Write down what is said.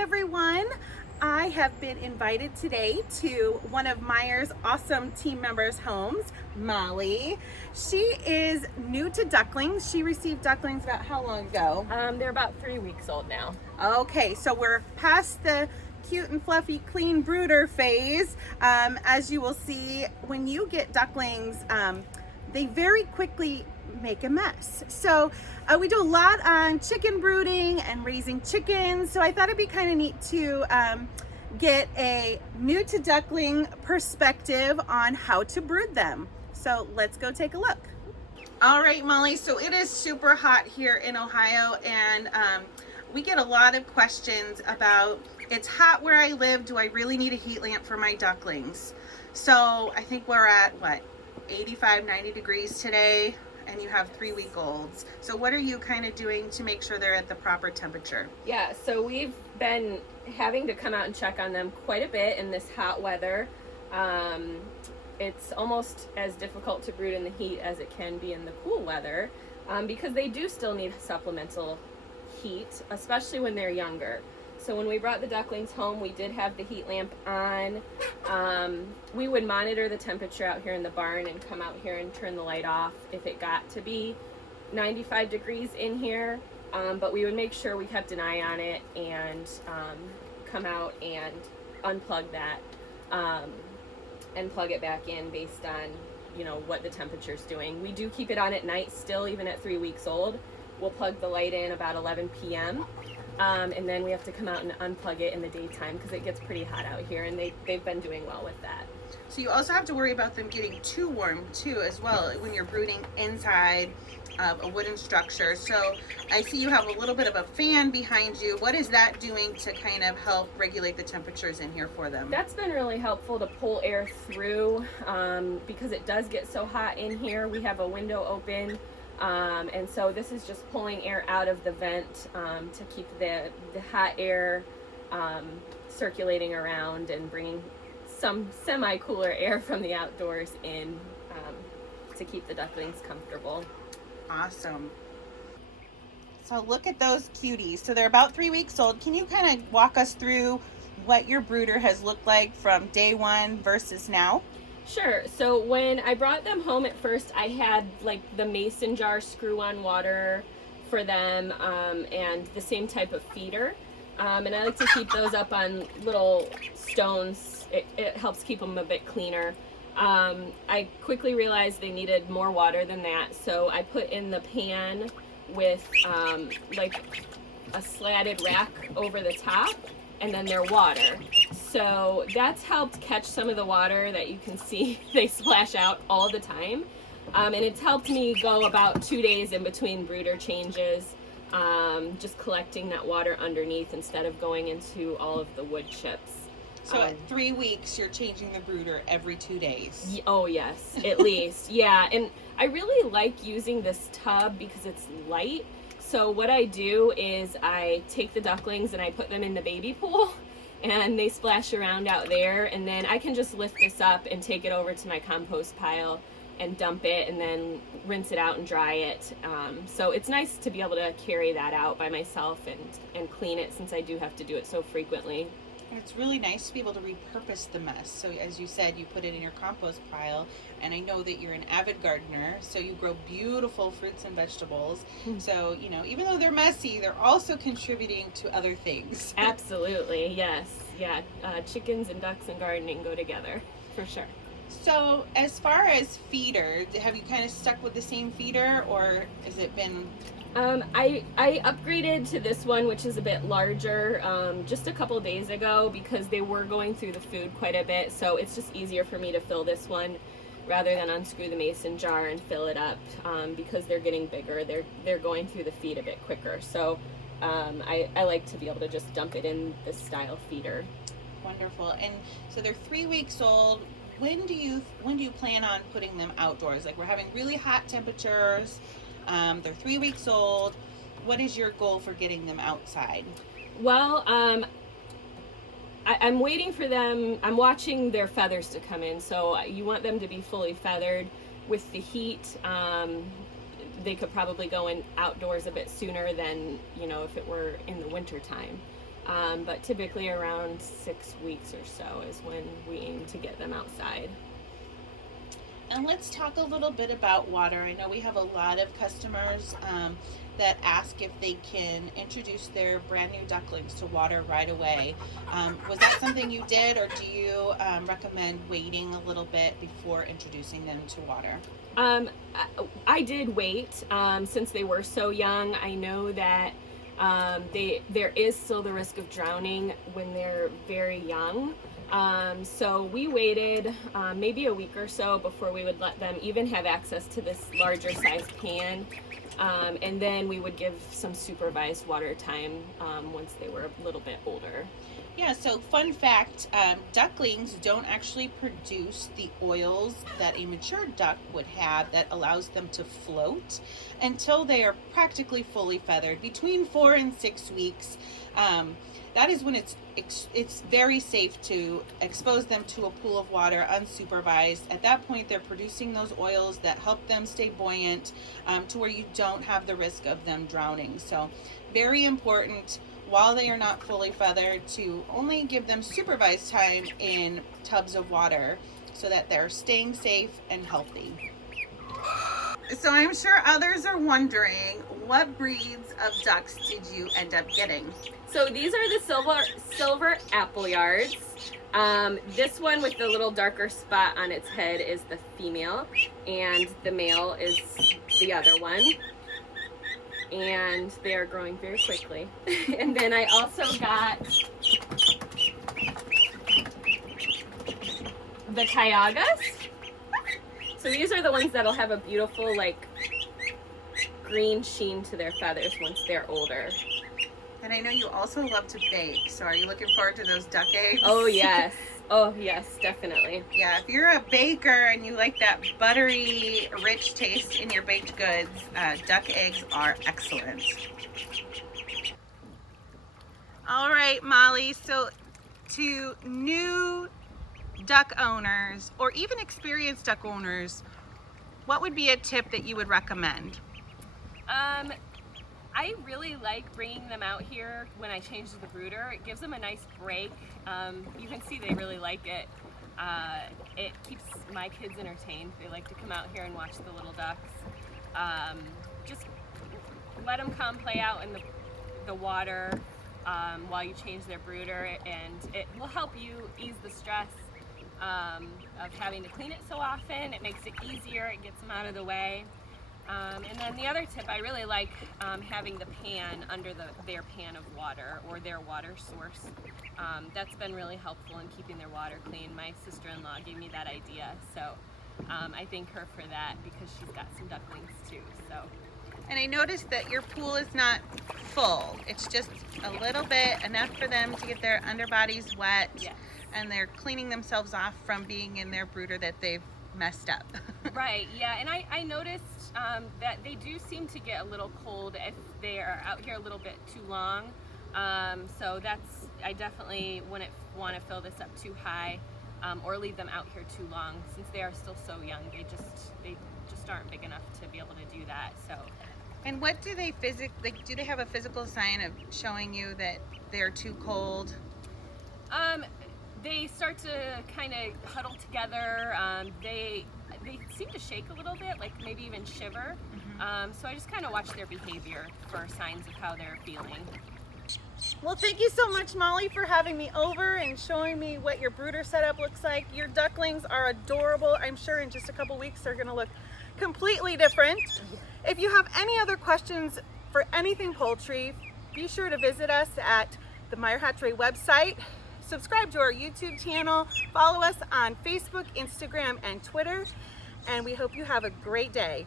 everyone. I have been invited today to one of Meyer's awesome team members' homes, Molly. She is new to ducklings. She received ducklings about how long ago? They're about 3 weeks old now. Okay, so we're past the cute and fluffy clean brooder phase. As you will see, when you get ducklings, they very quickly make a mess. So we do a lot on chicken brooding and raising chickens. So I thought it'd be kind of neat to get a new to duckling perspective on how to brood them. So let's go take a look. All right, Molly, so it is super hot here in Ohio, and we get a lot of questions about, it's hot where I live, do I really need a heat lamp for my ducklings? So I think we're at what, 85, 90 degrees today, and you have 3-week-olds. So what are you kind of doing to make sure they're at the proper temperature? Yeah, so we've been having to come out and check on them quite a bit in this hot weather. It's almost as difficult to brood in the heat as it can be in the cool weather, because they do still need supplemental heat, especially when they're younger. So when we brought the ducklings home, we did have the heat lamp on. We would monitor the temperature out here in the barn and come out here and turn the light off if it got to be 95 degrees in here. But we would make sure we kept an eye on it and come out and unplug that and plug it back in based on, you know, what the temperature's doing. We do keep it on at night still, even at 3 weeks old. We'll plug the light in about 11 p.m. And then we have to come out and unplug it in the daytime because it gets pretty hot out here, and they've been doing well with that. So you also have to worry about them getting too warm too as well when you're brooding inside of a wooden structure. So I see you have a little bit of a fan behind you. What is that doing to kind of help regulate the temperatures in here for them? That's been really helpful to pull air through because it does get so hot in here. We have a window open. And so this is just pulling air out of the vent to keep the hot air circulating around and bringing some semi-cooler air from the outdoors in to keep the ducklings comfortable. Awesome. So look at those cuties. So they're about 3 weeks old. Can you kind of walk us through what your brooder has looked like from day one versus now? Sure. So when I brought them home at first, I had like the mason jar screw-on water for them and the same type of feeder. And I like to keep those up on little stones. It helps keep them a bit cleaner. I quickly realized they needed more water than that, so I put in the pan with like a slatted rack over the top, and then their water. So that's helped catch some of the water that you can see they splash out all the time. And it's helped me go about 2 days in between brooder changes, just collecting that water underneath instead of going into all of the wood chips. So at 3 weeks, you're changing the brooder every 2 days. Oh yes, at least. Yeah, and I really like using this tub because it's light. So what I do is I take the ducklings and I put them in the baby pool and they splash around out there, and then I can just lift this up and take it over to my compost pile and dump it and then rinse it out and dry it. So it's nice to be able to carry that out by myself and clean it, since I do have to do it so frequently. It's really nice to be able to repurpose the mess. So as you said, you put it in your compost pile, and I know that you're an avid gardener, so you grow beautiful fruits and vegetables. So, you know, even though they're messy, they're also contributing to other things. Absolutely, yes. Yeah, chickens and ducks and gardening go together, for sure. So as far as feeder, have you kind of stuck with the same feeder, or has it been... I upgraded to this one, which is a bit larger, just a couple days ago, because they were going through the food quite a bit. So it's just easier for me to fill this one rather than unscrew the mason jar and fill it up, because they're getting bigger. They're going through the feed a bit quicker. So I like to be able to just dump it in this style feeder. Wonderful. And so they're 3 weeks old. When do you plan on putting them outdoors? Like, we're having really hot temperatures. They're 3 weeks old. What is your goal for getting them outside? Well, I'm waiting for them. I'm watching their feathers to come in. So you want them to be fully feathered. With the heat, they could probably go in outdoors a bit sooner than, you know, if it were in the winter time. but typically around 6 weeks or so is when we aim to get them outside. And let's talk a little bit about water. I know we have a lot of customers that ask if they can introduce their brand new ducklings to water right away. Was that something you did, or do you recommend waiting a little bit before introducing them to water? I did wait since they were so young. I know that there is still the risk of drowning when they're very young. So we waited maybe a week or so before we would let them even have access to this larger size pan. And then we would give some supervised water time once they were a little bit older. Yeah, so fun fact, ducklings don't actually produce the oils that a mature duck would have that allows them to float until they are practically fully feathered. Between 4 and 6 weeks, that is when it's very safe to expose them to a pool of water unsupervised. At that point, they're producing those oils that help them stay buoyant to where you don't have the risk of them drowning. So very important while they are not fully feathered to only give them supervised time in tubs of water so that they're staying safe and healthy. So I'm sure others are wondering, what breeds of ducks did you end up getting? So these are the silver apple yards. This one with the little darker spot on its head is the female, and the male is the other one. And they are growing very quickly. And then I also got the Cayugas. So these are the ones that'll have a beautiful like green sheen to their feathers once they're older. And I know you also love to bake, so are you looking forward to those duck eggs? Oh yes. Oh yes, definitely. Yeah, if you're a baker and you like that buttery, rich taste in your baked goods, duck eggs are excellent. All right, Molly, so to new duck owners or even experienced duck owners, what would be a tip that you would recommend? I really like bringing them out here when I change the brooder. It gives them a nice break. You can see they really like it. It keeps my kids entertained. They like to come out here and watch the little ducks. Just let them come play out in the water while you change their brooder, and it will help you ease the stress of having to clean it so often. It makes it easier. It gets them out of the way. And then the other tip, I really like having the pan under their pan of water or their water source. That's been really helpful in keeping their water clean. My sister-in-law gave me that idea, so I thank her for that because she's got some ducklings too. So. And I noticed that your pool is not full. It's just a little bit, enough for them to get their underbodies wet. Yes. And they're cleaning themselves off from being in their brooder that they've messed up. Right, yeah, and I noticed that they do seem to get a little cold if they are out here a little bit too long. So I definitely wouldn't want to fill this up too high or leave them out here too long since they are still so young. They just aren't big enough to be able to do that. So. And what do they do they have a physical sign of showing you that they're too cold? They start to kind of huddle together. They seem to shake a little bit, like maybe even shiver. Mm-hmm. So I just kind of watch their behavior for signs of how they're feeling. Well, thank you so much, Molly, for having me over and showing me what your brooder setup looks like. Your ducklings are adorable. I'm sure in just a couple weeks they're going to look completely different. If you have any other questions for anything poultry, be sure to visit us at the Meyer Hatchery website. Subscribe to our YouTube channel, follow us on Facebook, Instagram, and Twitter, and we hope you have a great day.